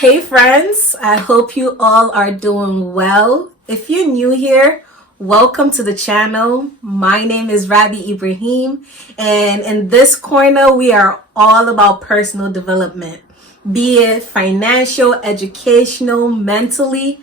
Hey friends, I hope you all are doing well. If you're new here, welcome to the channel. My name is Rabi Ibrahim, and in this corner we are all about personal development, be it financial, educational, mentally,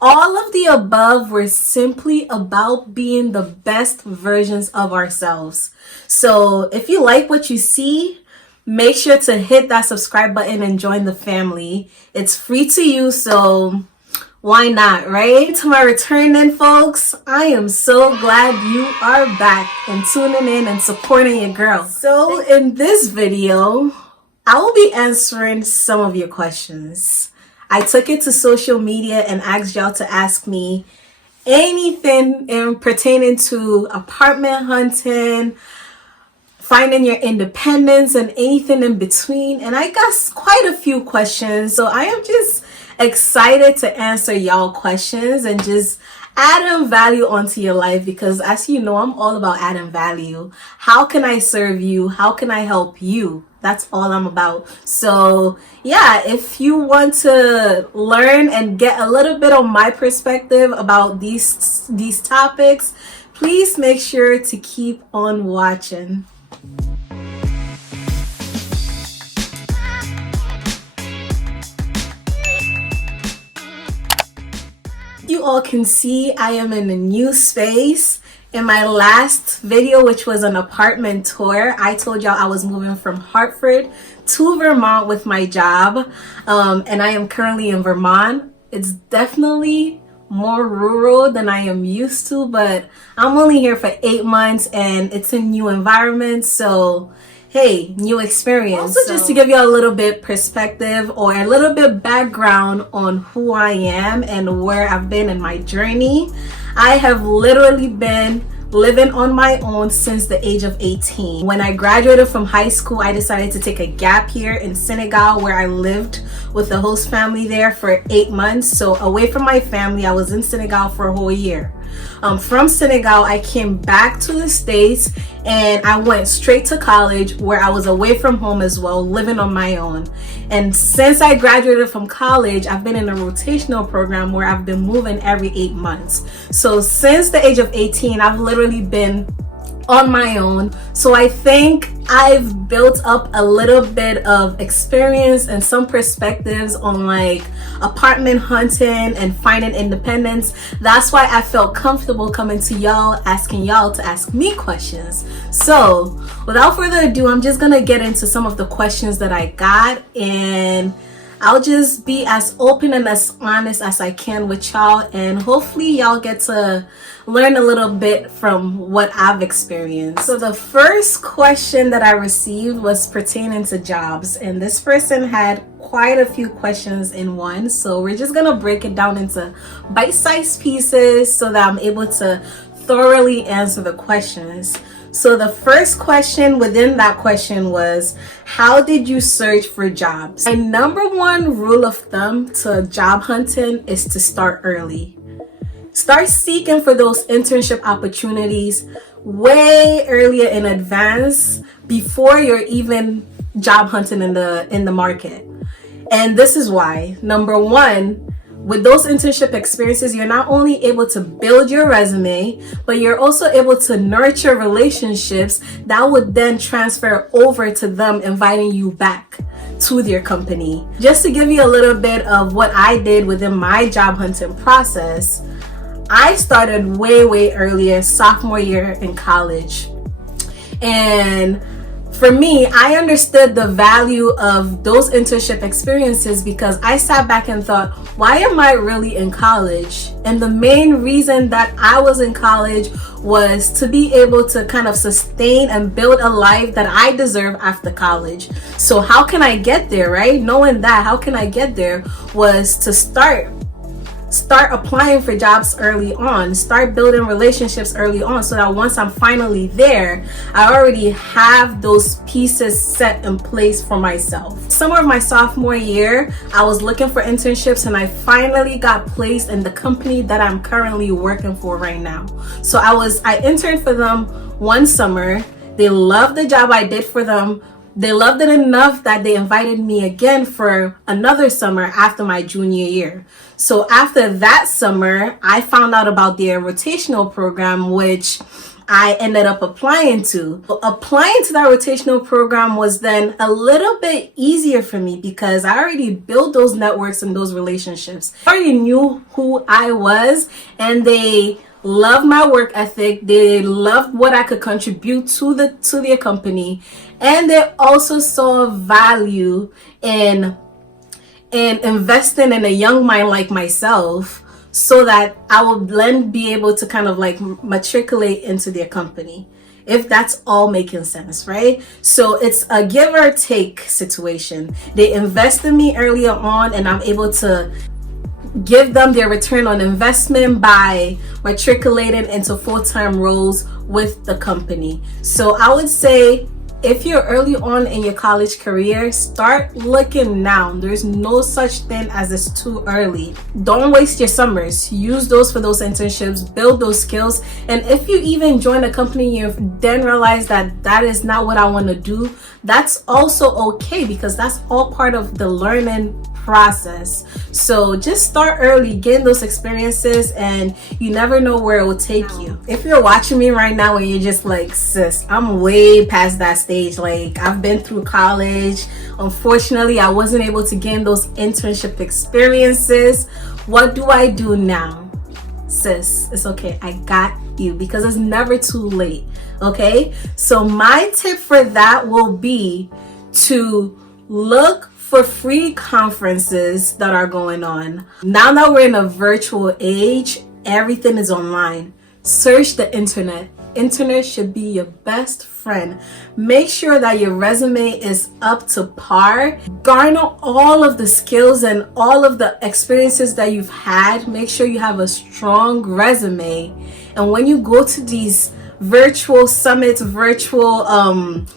all of the above. We're simply about being the best versions of ourselves. So if you like what you see, make sure to hit that subscribe button and join the family. It's free to you, so why not, right? To my returning folks, I am so glad you are back and tuning in and supporting your girl. So in this video, I will be answering some of your questions. I took it to social media and asked y'all to ask me anything pertaining to apartment hunting, finding your independence, and anything in between. And I got quite a few questions, so I am just excited to answer y'all questions and just adding value onto your life, because as you know, I'm all about adding value. How can I serve you? How can I help you? That's all I'm about. So yeah, if you want to learn and get a little bit of my perspective about these topics, please make sure to keep on watching. You all can see I am in a new space. In my last video, which was an apartment tour, I told y'all I was moving from Hartford to Vermont with my job, and I am currently in Vermont. It's definitely more rural than I am used to, but I'm only here for 8 months and it's a new environment, so hey, new experience. Also, just to give you a little bit perspective or a little bit background on who I am and where I've been in my journey, I have literally been living on my own since the age of 18. When I graduated from high school, I decided to take a gap year in Senegal, where I lived with the host family there for 8 months. So away from my family, I was in Senegal for a whole year. From Senegal, I came back to the States and I went straight to college, where I was away from home as well, living on my own. And since I graduated from college, I've been in a rotational program where I've been moving every 8 months. So since the age of 18, I've literally been on my own. So I think I've built up a little bit of experience and some perspectives on like apartment hunting and finding independence. That's why I felt comfortable coming to y'all, asking y'all to ask me questions. So without further ado, I'm just gonna get into some of the questions that I got, and I'll just be as open and as honest as I can with y'all, and hopefully y'all get to learn a little bit from what I've experienced. So the first question that I received was pertaining to jobs, and this person had quite a few questions in one. So we're just gonna break it down into bite-sized pieces so that I'm able to thoroughly answer the questions. So the first question within that question was, how did you search for jobs? My number one rule of thumb to job hunting is to start early. Start seeking for those internship opportunities way earlier in advance, before you're even job hunting in the market. And this is why. Number one, with those internship experiences, you're not only able to build your resume, but you're also able to nurture relationships that would then transfer over to them inviting you back to their company. Just to give you a little bit of what I did within my job hunting process, I started way earlier, sophomore year in college. And for me, I understood the value of those internship experiences because I sat back and thought, why am I really in college? And the main reason that I was in college was to be able to kind of sustain and build a life that I deserve after college. So how can I get there, right? Knowing that, how can I get there was to start applying for jobs early on, start building relationships early on, so that once I'm finally there, I already have those pieces set in place for myself. Summer of my sophomore year, I was looking for internships and I finally got placed in the company that I'm currently working for right now. So I interned for them one summer. They loved the job I did for them. They loved it enough that they invited me again for another summer after my junior year. So after that summer, I found out about their rotational program, which I ended up applying to. Applying to that rotational program was then a little bit easier for me because I already built those networks and those relationships. I already knew who I was, and they loved my work ethic. They loved what I could contribute to their company, and they also saw value in investing in a young mind like myself, so that I will then be able to kind of like matriculate into their company, if that's all making sense, right? So it's a give or take situation. They invest in me earlier on, and I'm able to give them their return on investment by matriculating into full-time roles with the company. So I would say, if you're early on in your college career, start looking now. There's no such thing as it's too early. Don't waste your summers. Use those for those internships, build those skills. And if you even join a company, you then realize that that is not what I want to do, that's also okay, because that's all part of the learning process. So just start early, gain those experiences, and you never know where it will take you. If you're watching me right now and you're just like, sis, I'm way past that stage, like I've been through college, unfortunately I wasn't able to gain those internship experiences, what do I do now? Sis, it's okay, I got you, because it's never too late. Okay, so my tip for that will be to look for free conferences that are going on. Now that we're in a virtual age, everything is online. Search the internet. Internet should be your best friend. Make sure that your resume is up to par. Garner all of the skills and all of the experiences that you've had. Make sure you have a strong resume. And when you go to these virtual summits, virtual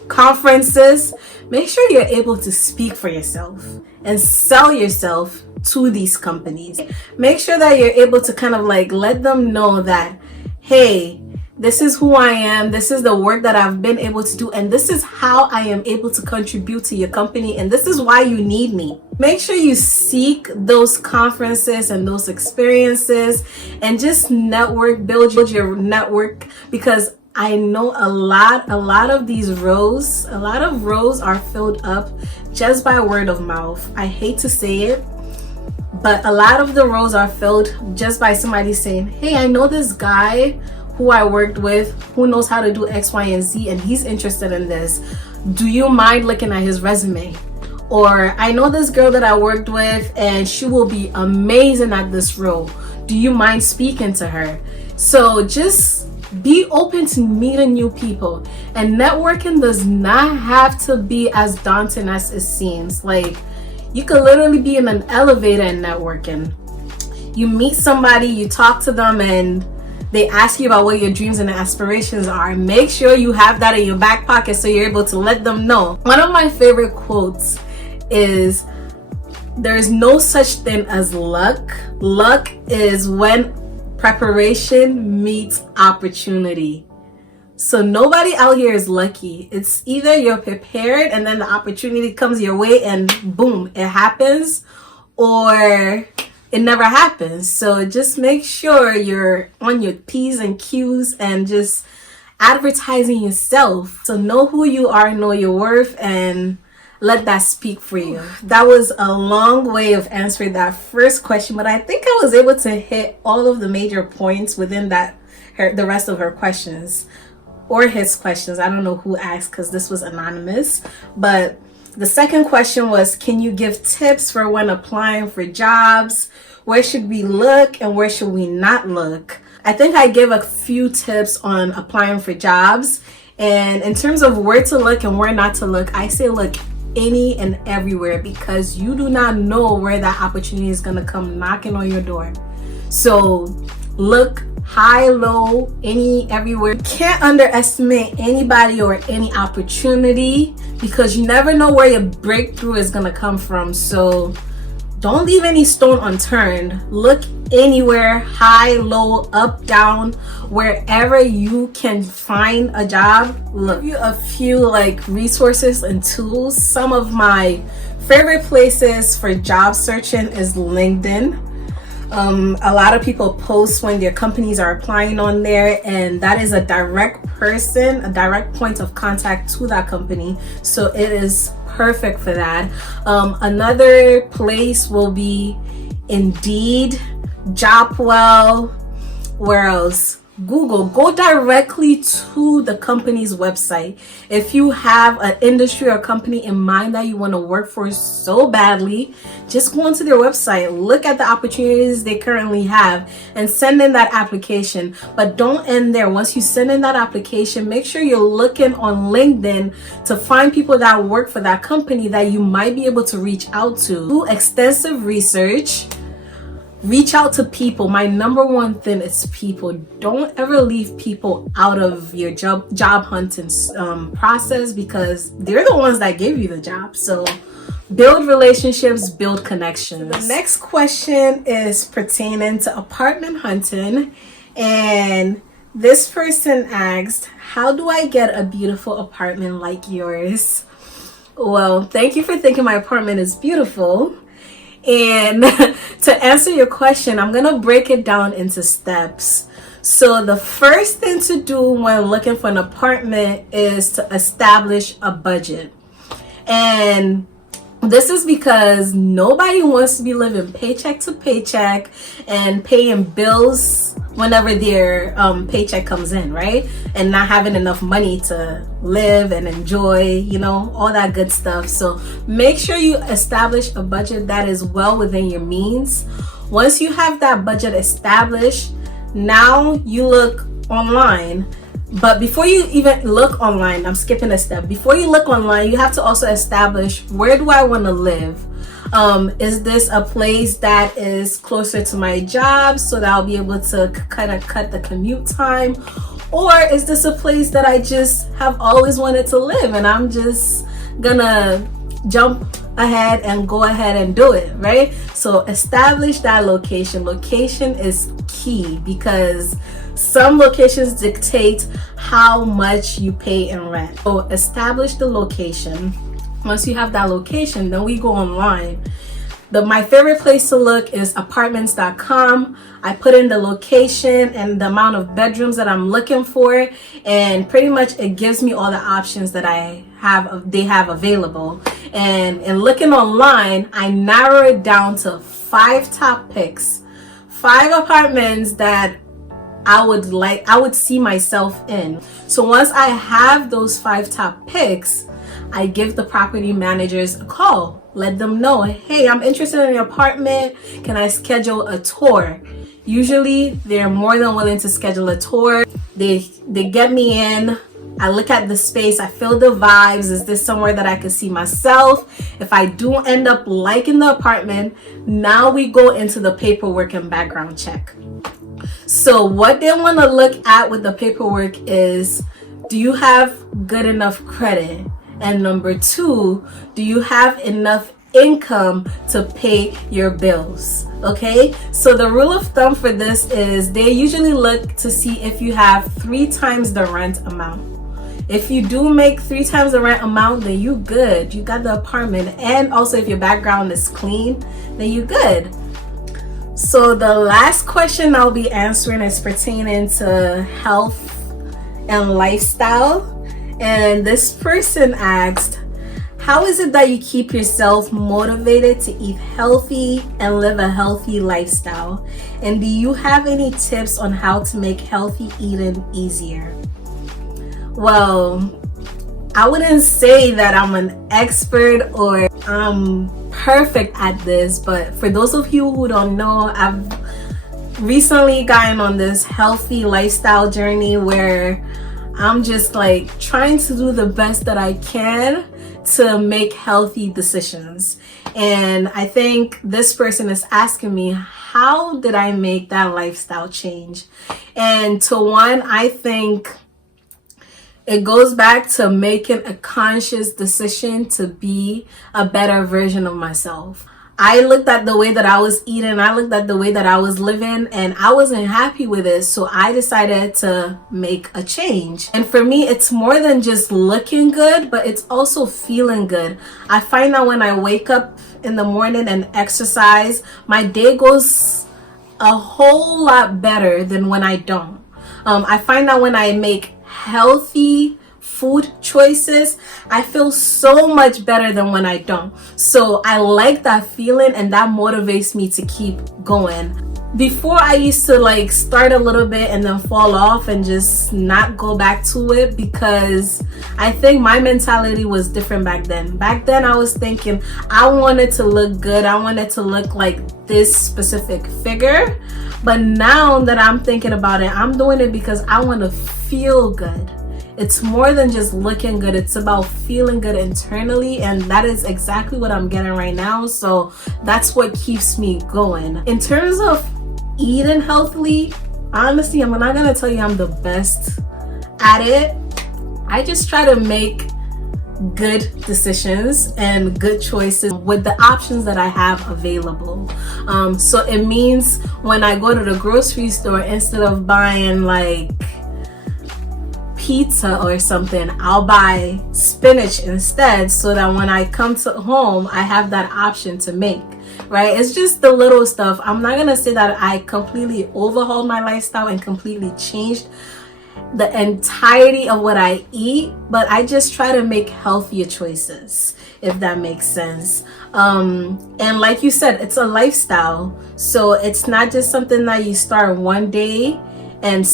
conferences, make sure you're able to speak for yourself and sell yourself to these companies. Make sure that you're able to kind of like let them know that, hey, this is who I am, this is the work that I've been able to do, and this is how I am able to contribute to your company, and this is why you need me. Make sure you seek those conferences and those experiences and just network, build your network, because I know a lot of these roles, a lot of roles are filled up just by word of mouth. I hate to say it, but a lot of the roles are filled just by somebody saying, hey, I know this guy who I worked with who knows how to do X, Y, and Z, and he's interested in this. Do you mind looking at his resume? Or I know this girl that I worked with and she will be amazing at this role. Do you mind speaking to her? So just be open to meeting new people. And networking does not have to be as daunting as it seems. Like, you could literally be in an elevator and networking. You meet somebody, you talk to them, and they ask you about what your dreams and aspirations are. Make sure you have that in your back pocket so you're able to let them know. One of my favorite quotes is, there's no such thing as luck. Luck is when preparation meets opportunity. So nobody out here is lucky. It's either you're prepared and then the opportunity comes your way and boom, it happens, or it never happens. So just make sure you're on your P's and Q's and just advertising yourself. So know who you are, know your worth, and let that speak for you. That was a long way of answering that first question, but I think I was able to hit all of the major points within that, the rest of her questions, or his questions. I don't know who asked because this was anonymous. But the second question was, can you give tips for when applying for jobs? Where should we look and where should we not look? I think I give a few tips on applying for jobs. And in terms of where to look and where not to look, I say look any and everywhere, because you do not know where that opportunity is going to come knocking on your door. So look high, low, everywhere. You can't underestimate anybody or any opportunity, because you never know where your breakthrough is going to come from. So don't leave any stone unturned. Look anywhere, high, low, up, down, wherever you can find a job. Look, I'll give you a few like resources and tools. Some of my favorite places for job searching is LinkedIn. A lot of people post when their companies are applying on there, and that is a direct point of contact to that company. So it is perfect for that. Another place will be Indeed, Jobwell, where else? Google. Go directly to the company's website. If you have an industry or company in mind that you want to work for so badly, just go onto their website, look at the opportunities they currently have, and send in that application. But don't end there. Once you send in that application, make sure you're looking on LinkedIn to find people that work for that company that you might be able to reach out to. Do extensive research. Reach out to people. My number one thing is people. Don't ever leave people out of your job hunting process, because they're the ones that give you the job. So build relationships, build connections. The next question is pertaining to apartment hunting, and this person asked, how do I get a beautiful apartment like yours? Well, thank you for thinking my apartment is beautiful. And to answer your question, I'm going to break it down into steps. So the first thing to do when looking for an apartment is to establish a budget. And this is because nobody wants to be living paycheck to paycheck and paying bills whenever their paycheck comes in, right? And not having enough money to live and enjoy, all that good stuff. So make sure you establish a budget that is well within your means. Once you have that budget established, now you look online. But before you even look online, I'm skipping a step. Before you look online, you have to also establish, where do I want to live? Is this a place that is closer to my job so that I'll be able to kind of cut the commute time? Or is this a place that I just have always wanted to live and I'm just gonna jump ahead and go ahead and do it, right? So establish that location. Location is key because some locations dictate how much you pay in rent. So establish the location. Once you have that location, then we go online. My favorite place to look is apartments.com. I put in the location and the amount of bedrooms that I'm looking for, and pretty much it gives me all the options that they have available. And in looking online, I narrow it down to 5 top picks, 5 apartments that I would see myself in. So once I have those 5 top picks, I give the property managers a call. Let them know, hey, I'm interested in your apartment. Can I schedule a tour? Usually they're more than willing to schedule a tour. They get me in. I look at the space. I feel the vibes. Is this somewhere that I can see myself? If I do end up liking the apartment, now we go into the paperwork and background check. So what they want to look at with the paperwork is, do you have good enough credit? And number 2, do you have enough income to pay your bills? Okay, so the rule of thumb for this is they usually look to see if you have 3 times the rent amount. If you do make 3 times the rent amount, then you good. You got the apartment. And also if your background is clean, then you good. So the last question I'll be answering is pertaining to health and lifestyle. And this person asked, how is it that you keep yourself motivated to eat healthy and live a healthy lifestyle? And do you have any tips on how to make healthy eating easier? Well, I wouldn't say that I'm an expert or I'm perfect at this, but for those of you who don't know, I've recently gotten on this healthy lifestyle journey where I'm just like trying to do the best that I can to make healthy decisions. And I think this person is asking me, how did I make that lifestyle change? And to one, I think it goes back to making a conscious decision to be a better version of myself. I looked at the way that I was eating, I looked at the way that I was living, and I wasn't happy with it. So I decided to make a change. And for me, it's more than just looking good, but it's also feeling good. I find that when I wake up in the morning and exercise, my day goes a whole lot better than when I don't. I find that when I make healthy food choices, I feel so much better than when I don't. So I like that feeling, and that motivates me to keep going. Before, I used to like start a little bit and then fall off and just not go back to it, because I think my mentality was different back then. Back then I was thinking I wanted to look good, I wanted to look like this specific figure. But now that I'm thinking about it, I'm doing it because I want to feel good. It's more than just looking good, it's about feeling good internally, and that is exactly what I'm getting right now. So that's what keeps me going. In terms of eating healthily, honestly, I'm not gonna tell you I'm the best at it. I just try to make good decisions and good choices with the options that I have available. So it means when I go to the grocery store, instead of buying like pizza or something, I'll buy spinach instead, so that when I come to home, I have that option to make, right? It's just the little stuff. I'm not gonna say that I completely overhauled my lifestyle and completely changed the entirety of what I eat, but I just try to make healthier choices, if that makes sense. And like you said, it's a lifestyle, so it's not just something that you start one day and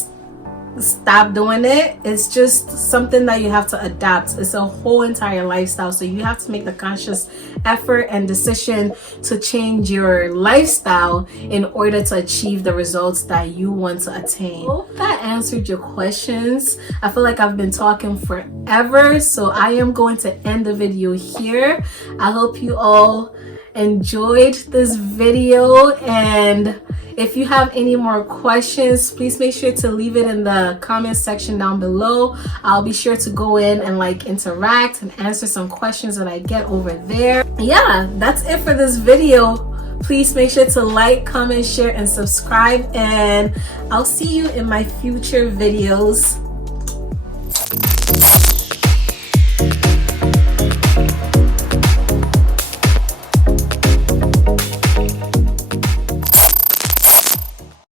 stop doing it. It's just something that you have to adapt. It's a whole entire lifestyle, so you have to make the conscious effort and decision to change your lifestyle in order to achieve the results that you want to attain. I hope that answered your questions. I feel like I've been talking forever, so I am going to end the video here. I hope you all enjoyed this video, and if you have any more questions, please make sure to leave it in the comment section down below. I'll be sure to go in and like interact and answer some questions that I get over there. Yeah, that's it for this video. Please make sure to like, comment, share, and subscribe, and I'll see you in my future videos.